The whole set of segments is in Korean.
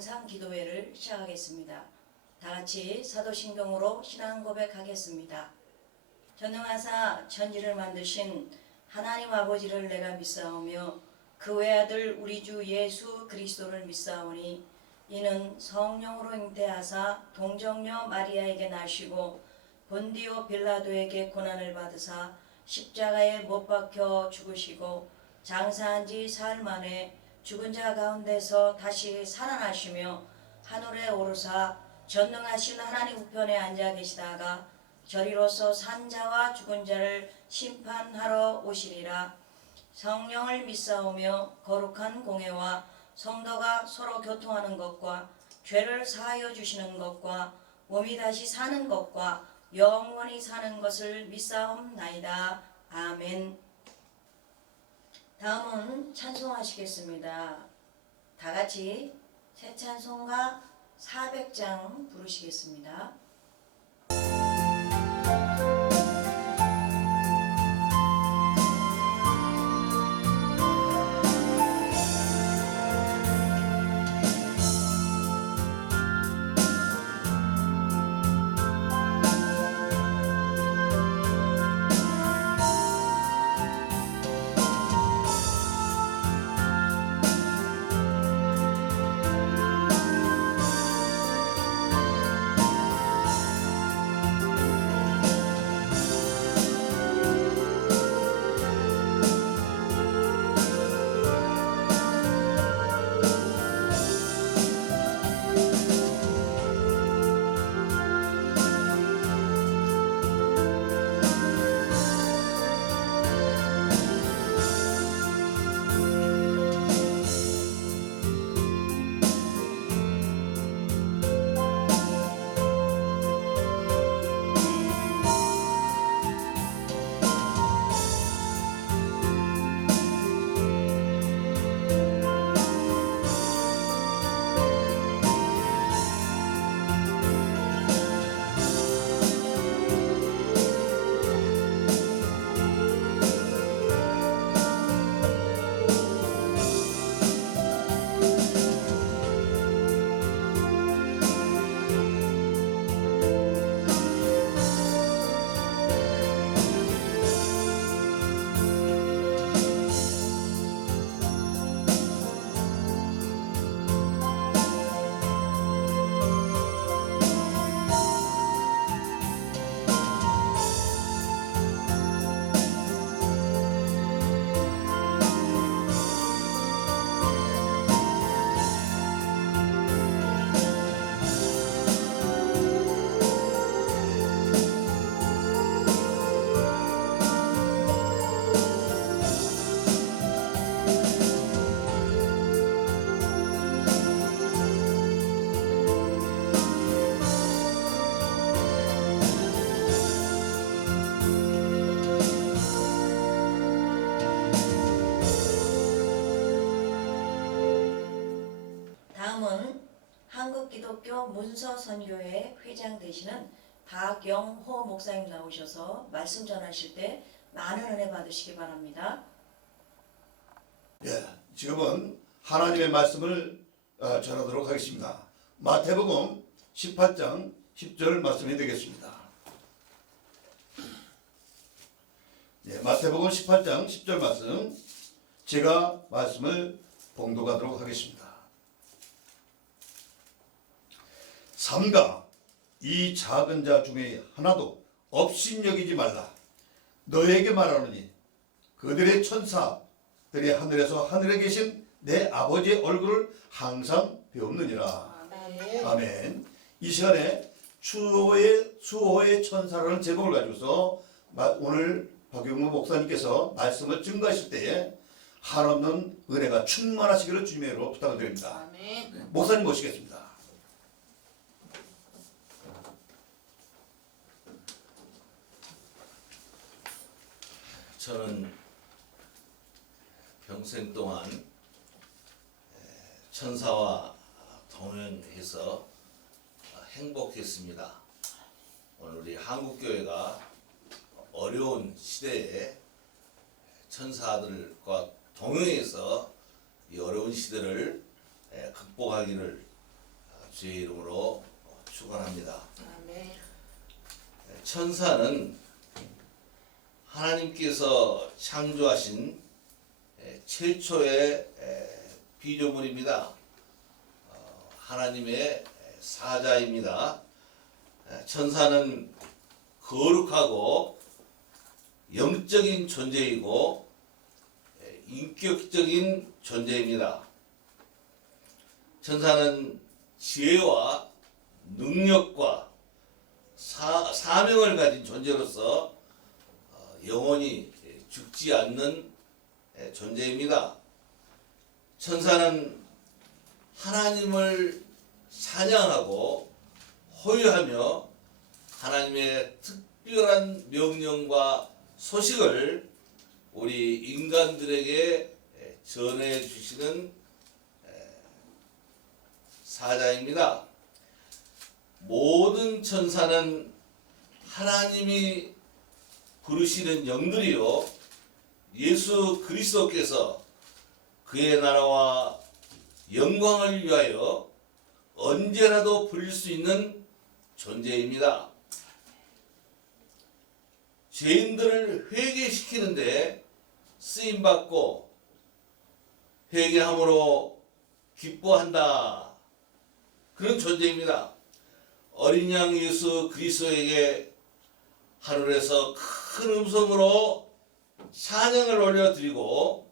영상 기도회를 시작하겠습니다. 다 같이 사도신경으로 신앙 고백하겠습니다. 전능하사 천지를 만드신 하나님 아버지를 내가 믿사오며 그 외아들 우리 주 예수 그리스도를 믿사오니 이는 성령으로 잉태하사 동정녀 마리아에게 나시고 본디오 빌라도에게 고난을 받으사 십자가에 못 박혀 죽으시고 장사한 지 사흘 만에 죽은 자 가운데서 다시 살아나시며 하늘에 오르사 전능하신 하나님 우편에 앉아 계시다가 저리로서 산 자와 죽은 자를 심판하러 오시리라. 성령을 믿사오며 거룩한 공회와 성도가 서로 교통하는 것과 죄를 사하여 주시는 것과 몸이 다시 사는 것과 영원히 사는 것을 믿사옵나이다. 아멘. 다음은 찬송하시겠습니다. 다 같이 새 찬송가 400장 부르시겠습니다. 다음은 한국기독교 문서선교회 회장 되시는 박영호 목사님 나오셔서 말씀 전하실 때 많은 은혜 받으시기 바랍니다. 지금은 하나님의 말씀을 전하도록 하겠습니다. 마태복음 18장 10절 말씀이 되겠습니다. 마태복음 18장 10절 말씀 제가 말씀을 봉독하도록 하겠습니다. 삼가 이 작은 자 중에 하나도 업신여기지 말라. 너에게 말하노니 그들의 천사들이 하늘에서 하늘에 계신 내 아버지의 얼굴을 항상 배우느니라. 아멘. 이 시간에 수호의 천사라는 제목을 가지고서 오늘 박용무 목사님께서 말씀을 증거하실 때에 한없는 은혜가 충만하시기를 주님의 이름으로 부탁을 드립니다. 아멘. 목사님 모시겠습니다. 저는 평생 동안 천사와 동행해서 행복했습니다. 오늘 우리 한국교회가 어려운 시대에 천사들과 동행해서 이 어려운 시대를 극복하기를 주의 이름으로 축원합니다. 아멘. 천사는 하나님께서 창조하신 최초의 피조물입니다. 하나님의 사자입니다. 천사는 거룩하고 영적인 존재이고 인격적인 존재입니다. 천사는 지혜와 능력과 사명을 가진 존재로서 영원히 죽지 않는 존재입니다. 천사는 하나님을 찬양하고 호유하며 하나님의 특별한 명령과 소식을 우리 인간들에게 전해 주시는 사자입니다. 모든 천사는 하나님이 부르시는 영들이요 예수 그리스도께서 그의 나라와 영광을 위하여 언제라도 부릴 수 있는 존재입니다. 죄인들을 회개시키는데 쓰임받고 회개함으로 기뻐한다. 그런 존재입니다. 어린 양 예수 그리스도에게 하늘에서 큰 음성으로 찬양을 올려드리고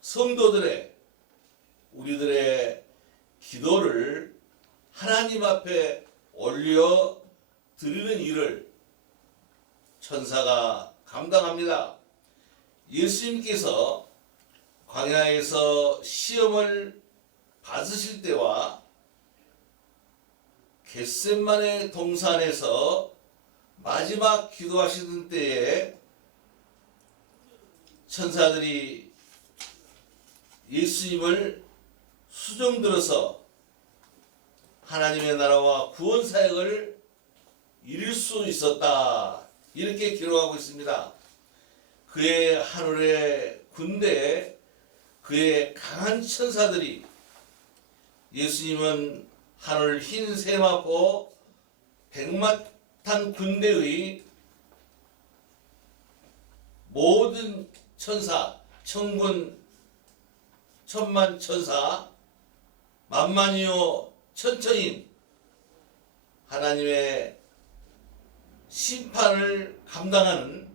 성도들의 우리들의 기도를 하나님 앞에 올려 드리는 일을 천사가 감당합니다. 예수님께서 광야에서 시험을 받으실 때와 겟셋마네 동산에서 마지막 기도하시는 때에 천사들이 예수님을 수종들어서 하나님의 나라와 구원 사역을 이룰 수 있었다. 이렇게 기록하고 있습니다. 그의 하늘의 군대에 그의 강한 천사들이 예수님은 하늘 흰 세마포 백마탄 군대의 모든 천사, 천군, 천만 천사, 만만이요 천천인 하나님의 심판을 감당하는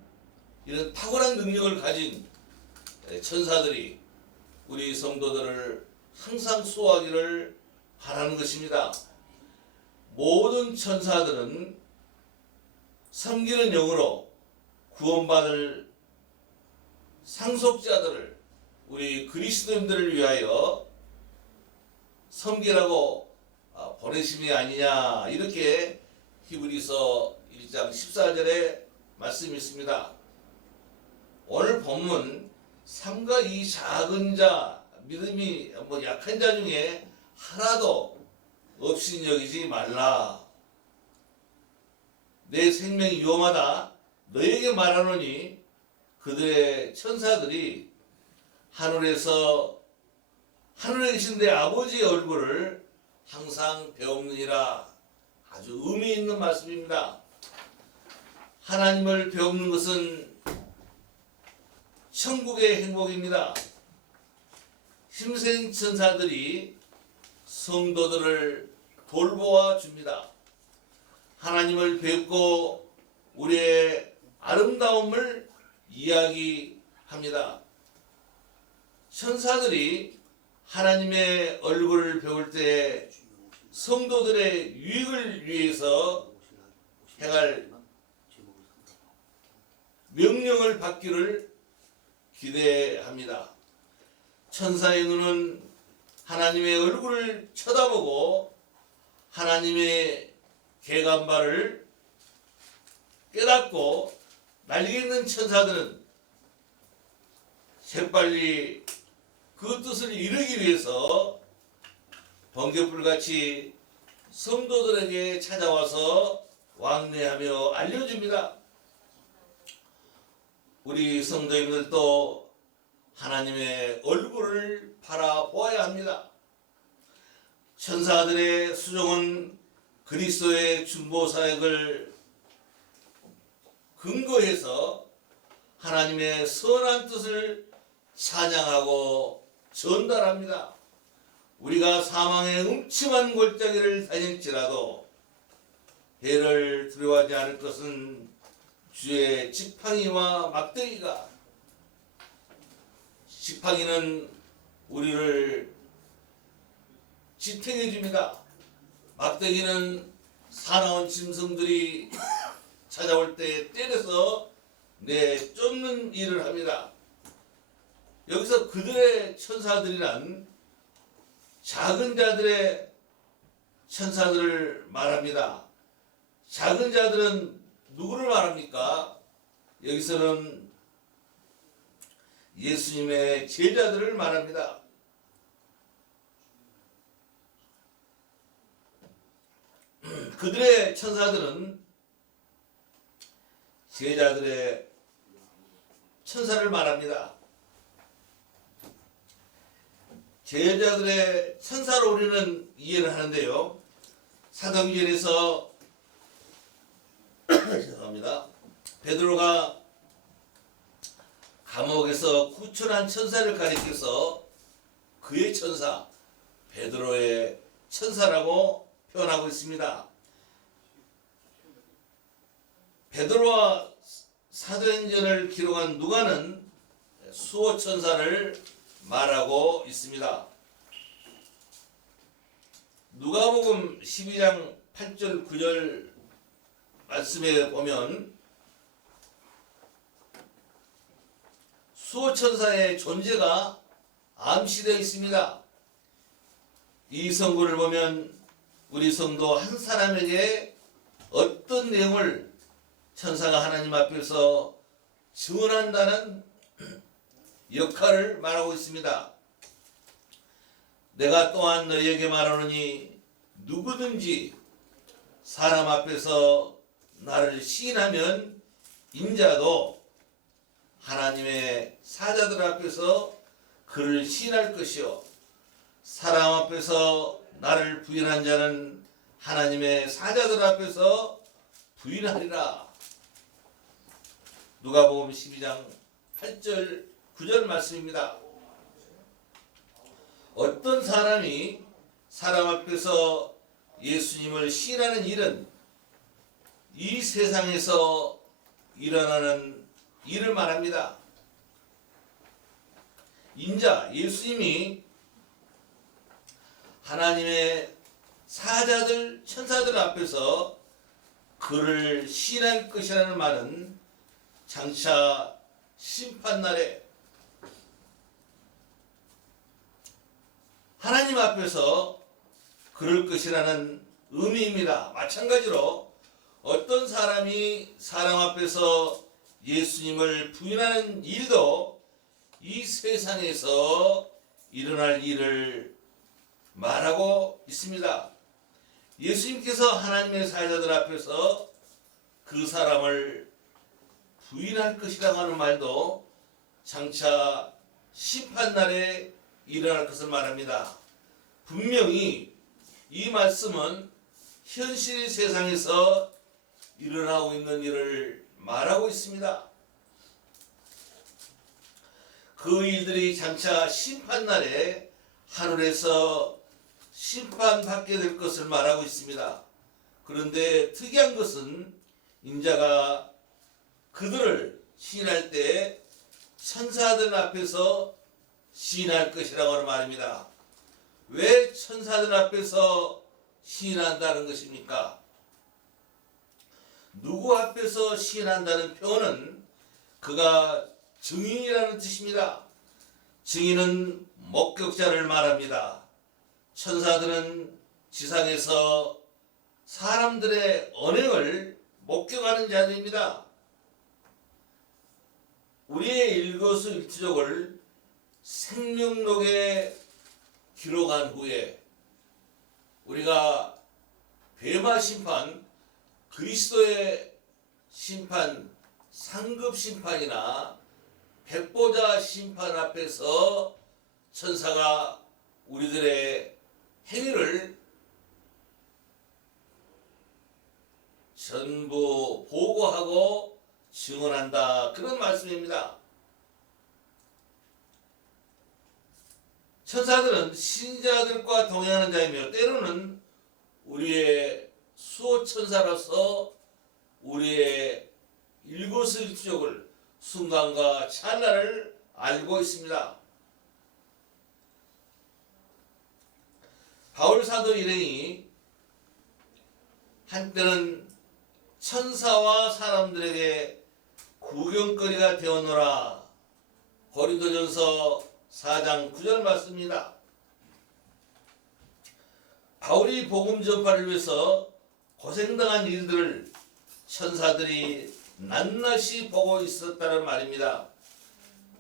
이런 탁월한 능력을 가진 천사들이 우리 성도들을 항상 수호하기를 바라는 것입니다. 모든 천사들은 섬기는 영으로 구원받을 상속자들을 우리 그리스도인들을 위하여 섬기라고 보내심이 아니냐 이렇게 히브리서 1장 14절에 말씀이 있습니다. 오늘 본문 삼가 이 작은 자 믿음이 약한 자 중에 하나도 없인 여기지 말라. 내 생명이 위험하다 너에게 말하노니 그들의 천사들이 하늘에 계신 내 아버지의 얼굴을 항상 배우느니라. 아주 의미 있는 말씀입니다. 하나님을 배우는 것은 천국의 행복입니다. 힘센 천사들이 성도들을 돌보아 줍니다. 하나님을 뵙고 우리의 아름다움을 이야기합니다. 천사들이 하나님의 얼굴을 배울 때 성도들의 유익을 위해서 행할 명령을 받기를 기대합니다. 천사의 눈은 하나님의 얼굴을 쳐다보고 하나님의 계간발을 깨닫고 날개 있는 천사들은 재빨리 그 뜻을 이루기 위해서 번개불같이 성도들에게 찾아와서 왕래하며 알려줍니다. 우리 성도님들도 하나님의 얼굴을 바라보아야 합니다. 천사들의 수종은 그리스도의 중보 사역을 근거해서 하나님의 선한 뜻을 찬양하고 전달합니다. 우리가 사망의 음침한 골짜기를 다닐지라도 해를 두려워하지 않을 것은 주의 지팡이와 막대기가, 지팡이는 우리를 지탱해 줍니다. 막대기는 사나운 짐승들이 찾아올 때 때려서 쫓는 일을 합니다. 여기서 그들의 천사들이란 작은 자들의 천사들을 말합니다. 작은 자들은 누구를 말합니까? 여기서는 예수님의 제자들을 말합니다. 그들의 천사들은 제자들의 천사를 말합니다. 제자들의 천사로 우리는 이해를 하는데요. 사도행전에서 죄송합니다. 베드로가 감옥에서 구출한 천사를 가리켜서 그의 천사, 베드로의 천사라고 표현하고 있습니다. 베드로와 사도행전을 기록한 누가는 수호천사를 말하고 있습니다. 누가복음 12장 8절 9절 말씀에 보면 수호천사의 존재가 암시되어 있습니다. 이 성구를 보면 우리 성도 한 사람에게 어떤 내용을 천사가 하나님 앞에서 증언한다는 역할을 말하고 있습니다. 내가 또한 너희에게 말하노니 누구든지 사람 앞에서 나를 시인하면 인자도 하나님의 사자들 앞에서 그를 시인할 것이요 사람 앞에서 나를 부인한 자는 하나님의 사자들 앞에서 부인하리라. 누가복음 12장 8절 9절 말씀입니다. 어떤 사람이 사람 앞에서 예수님을 시인하는 일은 이 세상에서 일어나는 일을 말합니다. 인자, 예수님이 하나님의 사자들, 천사들 앞에서 그를 시인할 것이라는 말은 장차 심판날에 하나님 앞에서 그럴 것이라는 의미입니다. 마찬가지로 어떤 사람이 사람 앞에서 예수님을 부인하는 일도 이 세상에서 일어날 일을 말하고 있습니다. 예수님께서 하나님의 사자들 앞에서 그 사람을 부인할 것이라고 하는 말도 장차 심판날에 일어날 것을 말합니다. 분명히 이 말씀은 현실 세상에서 일어나고 있는 일을 말하고 있습니다. 그 일들이 장차 심판날에 하늘에서 심판받게 될 것을 말하고 있습니다. 그런데 특이한 것은 인자가 그들을 시인할 때 천사들 앞에서 시인할 것이라고 하는 말입니다. 왜 천사들 앞에서 시인한다는 것입니까? 누구 앞에서 시인한다는 표현은 그가 증인이라는 뜻입니다. 증인은 목격자를 말합니다. 천사들은 지상에서 사람들의 언행을 목격하는 자들입니다. 우리의 일거수일투족을 생명록에 기록한 후에 우리가 베마 심판, 그리스도의 심판, 상급 심판이나 백보자 심판 앞에서 천사가 우리들의 행위를 전부 보고하고 증언한다. 그런 말씀입니다. 천사들은 신자들과 동행하는 자이며 때로는 우리의 수호천사로서 우리의 일거수일투족을 순간과 찰나를 알고 있습니다. 바울 사도 일행이 한때는 천사와 사람들에게 구경거리가 되었노라. 고린도전서 4장 9절 말씀입니다. 바울이 복음 전파를 위해서 고생당한 일들을 천사들이 낱낱이 보고 있었다는 말입니다.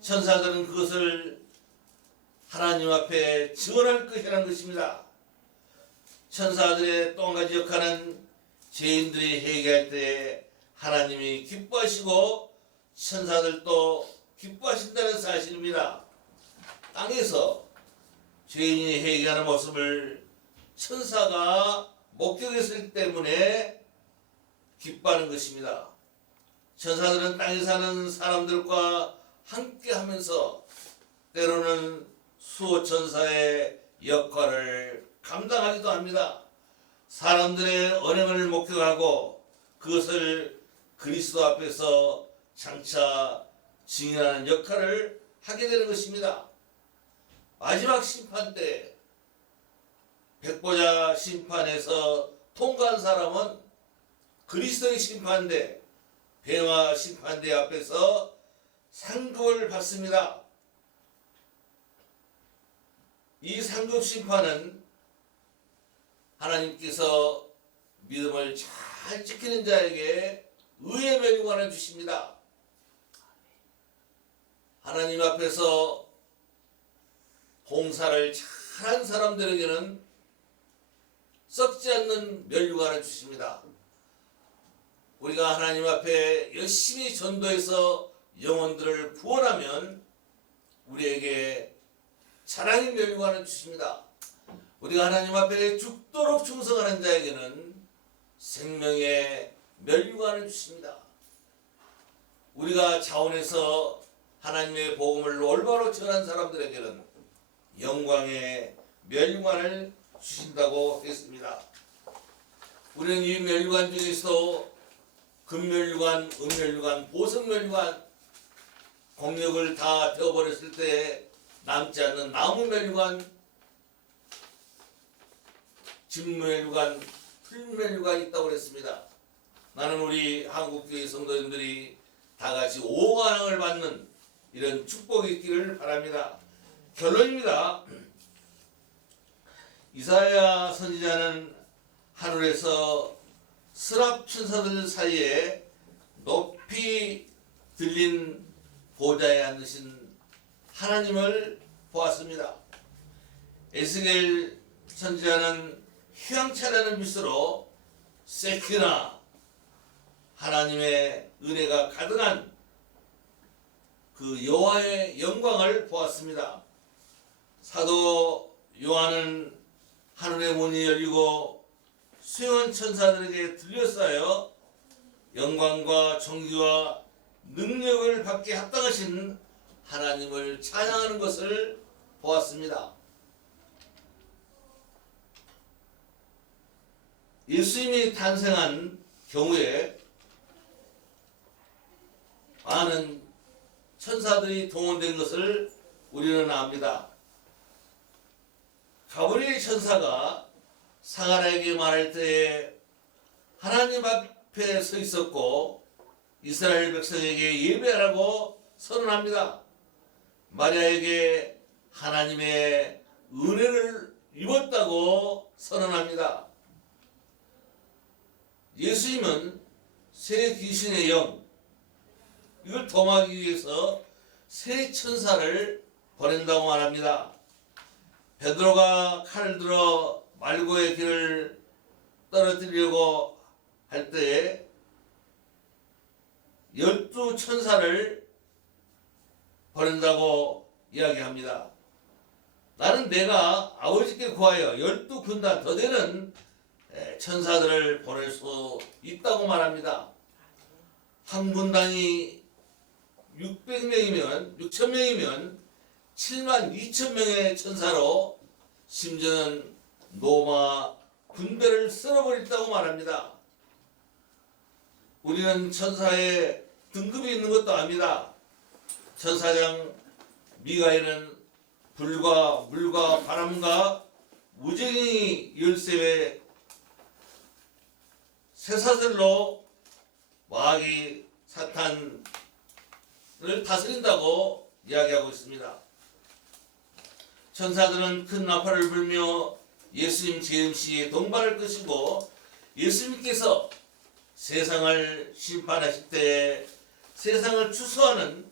천사들은 그것을 하나님 앞에 증언할 것이라는 것입니다. 천사들의 또 한 가지 역할은 죄인들이 회개할 때 하나님이 기뻐하시고 천사들도 기뻐하신다는 사실입니다. 땅에서 죄인이 회개하는 모습을 천사가 목격했을 때문에 기뻐하는 것입니다. 천사들은 땅에 사는 사람들과 함께 하면서 때로는 수호천사의 역할을 감당하기도 합니다. 사람들의 언행을 목격하고 그것을 그리스도 앞에서 장차 증인하는 역할을 하게 되는 것입니다. 마지막 심판 때 백보자 심판에서 통과한 사람은 그리스도의 심판대, 뱀화 심판대 앞에서 상급을 받습니다. 이 상급 심판은 하나님께서 믿음을 잘 지키는 자에게 의의 멸류관을 주십니다. 하나님 앞에서 봉사를 잘한 사람들에게는 썩지 않는 멸류관을 주십니다. 우리가 하나님 앞에 열심히 전도해서 영혼들을 구원하면 우리에게 자랑의 멸류관을 주십니다. 우리가 하나님 앞에 죽도록 충성하는 자에게는 생명의 멸류관을 주십니다. 우리가 자원해서 하나님의 복음을 올바로 전한 사람들에게는 영광의 멸류관을 주신다고 했습니다. 우리는 이 멸류관 중에서도 금멸류관, 은멸류관, 보석멸류관, 공력을 다 태워버렸을 때 남지 않는 나무멸류관, 집멸류관, 풀멸류관이 있다고 그랬습니다. 나는 우리 한국교회 성도님들이 다 같이 오관왕을 받는 이런 축복이 있기를 바랍니다. 결론입니다. 이사야 선지자는 하늘에서 스랍 천사들 사이에 높이 들린 보좌에 앉으신 하나님을 보았습니다. 에스겔 선지자는 휘황찬란한 미소로 세키나 하나님의 은혜가 가득한 그 여호와의 영광을 보았습니다. 사도 요한은 하늘의 문이 열리고 수행한 천사들에게 들려싸여 영광과 존귀와 능력을 받게 합당하신 하나님을 찬양하는 것을 보았습니다. 예수님이 탄생한 경우에 많은 천사들이 동원된 것을 우리는 압니다. 가브리엘 천사가 사가랴에게 말할 때에 하나님 앞에 서 있었고 이스라엘 백성에게 예배하라고 선언합니다. 마리아에게 하나님의 은혜를 입었다고 선언합니다. 예수님은 새 귀신의 영, 이걸 dom하기 위해서 새 천사를 보낸다고 말합니다. 베드로가 칼을 들어 말고의 길을 떨어뜨리려고 할 때에 12천사를 보낸다고 이야기합니다. 나는 내가 아버지께 구하여 12군단 더 되는 천사들을 보낼 수 있다고 말합니다. 한 군단이 600명이면 6,000명이면 72,000명의 천사로 심지어는 로마 군대를 쓸어버렸다고 말합니다. 우리는 천사의 등급이 있는 것도 압니다. 천사장 미가엘은 불과 물과 바람과 무정의 열쇠의 쇠사슬로 마귀 사탄을 다스린다고 이야기하고 있습니다. 천사들은 큰 나팔을 불며 예수님 재림 시에 동반할 것이고 예수님께서 세상을 심판하실 때 세상을 추수하는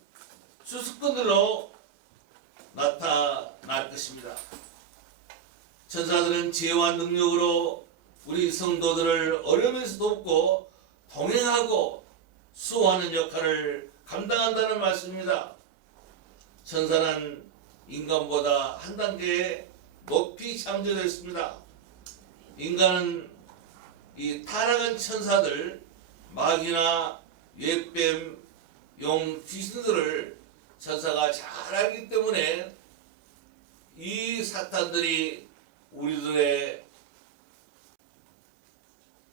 추수꾼들로 나타날 것입니다. 천사들은 지혜와 능력으로 우리 성도들을 어려움에서 돕고 동행하고 수호하는 역할을 감당한다는 말씀입니다. 천사는 인간보다 한 단계 높이 창조되었습니다. 인간은 이 타락한 천사들, 마귀나 옛뱀, 용, 귀신들을 천사가 잘 알기 때문에 이 사탄들이 우리들의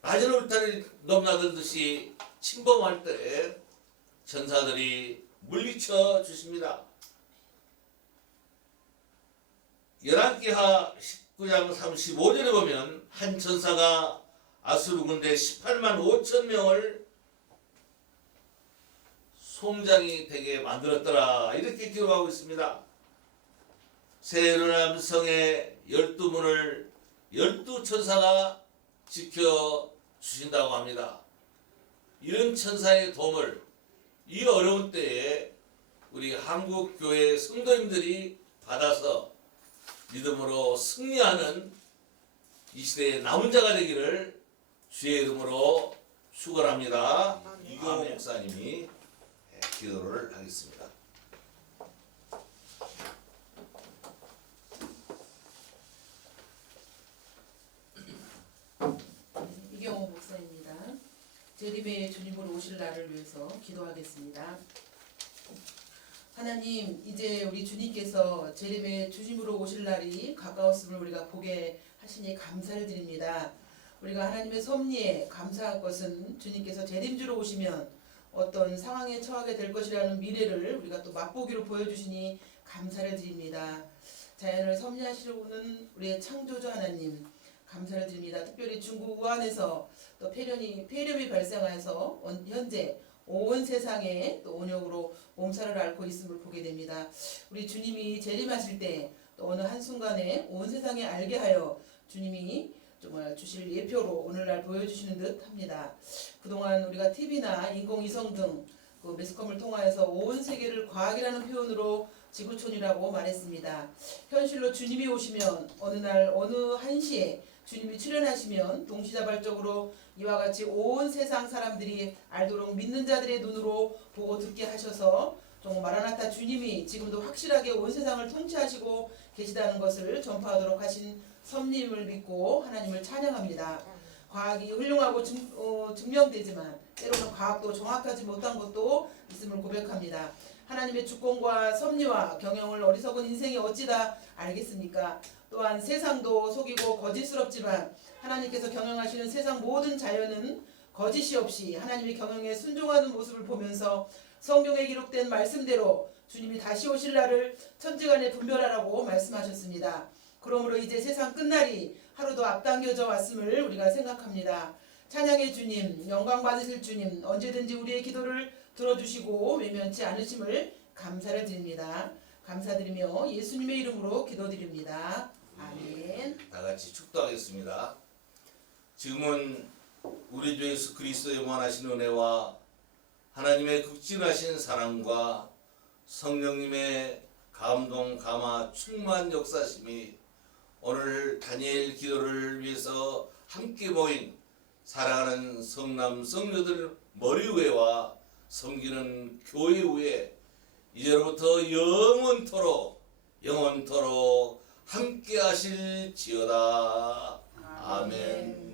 낮은 울타리를 넘나들듯이 침범할 때 천사들이 물리쳐 주십니다. 열왕기하 19장 35절에 보면 한 천사가 아수르 군대 18만 5천 명을 송장이 되게 만들었더라 이렇게 기록하고 있습니다. 세르람 성의 12문을 12천사가 지켜주신다고 합니다. 이런 천사의 도움을 이 어려운 때에 우리 한국교회 성도님들이 받아서 믿음으로 승리하는 이 시대의 남은 자가 되기를 주의 이름으로 축원합니다. 이경호 목사님이 기도를 하겠습니다. 이경호 목사입니다. 재림의 주님으로 오실 날을 위해서 기도하겠습니다. 하나님, 이제 우리 주님께서 재림의 주님으로 오실 날이 가까웠음을 우리가 보게 하시니 감사를 드립니다. 우리가 하나님의 섭리에 감사할 것은 주님께서 재림주로 오시면 어떤 상황에 처하게 될 것이라는 미래를 우리가 또 맛보기로 보여주시니 감사를 드립니다. 자연을 섭리하시려는 우리의 창조주 하나님 감사를 드립니다. 특별히 중국 우한에서 또 폐렴이 발생해서 현재 온 세상에 또 온역으로 몸살을 앓고 있음을 보게 됩니다. 우리 주님이 재림하실 때 또 어느 한순간에 온 세상에 알게 하여 주님이 정말 주실 예표로 오늘날 보여주시는 듯 합니다. 그동안 우리가 TV나 인공위성 등 그 매스컴을 통하여서 온 세계를 과학이라는 표현으로 지구촌이라고 말했습니다. 현실로 주님이 오시면 어느 날 어느 한시에 주님이 출현하시면 동시다발적으로 이와 같이 온 세상 사람들이 알도록 믿는 자들의 눈으로 보고 듣게 하셔서 정말 마라나타 주님이 지금도 확실하게 온 세상을 통치하시고 계시다는 것을 전파하도록 하신 섭님을 믿고 하나님을 찬양합니다. 과학이 훌륭하고 증명되지만 때로는 과학도 정확하지 못한 것도 있음을 고백합니다. 하나님의 주권과 섭리와 경영을 어리석은 인생이 어찌다 알겠습니까? 또한 세상도 속이고 거짓스럽지만 하나님께서 경영하시는 세상 모든 자연은 거짓이 없이 하나님의 경영에 순종하는 모습을 보면서 성경에 기록된 말씀대로 주님이 다시 오실 날을 천지간에 분별하라고 말씀하셨습니다. 그러므로 이제 세상 끝날이 하루도 앞당겨져 왔음을 우리가 생각합니다. 찬양의 주님, 영광 받으실 주님, 언제든지 우리의 기도를 들어주시고 외면치 않으심을 감사를 드립니다. 감사드리며 예수님의 이름으로 기도드립니다. 아멘. 다 같이 축도하겠습니다. 지금은 우리 주 예수 그리스도의 무한하신 은혜와 하나님의 극진하신 사랑과 성령님의 감동, 감화, 충만 역사심이 오늘 다니엘 기도를 위해서 함께 모인 사랑하는 성남 성녀들 머리 위에와 섬기는 교회 위에 이제로부터 영원토록 함께 하실지어다. 아멘.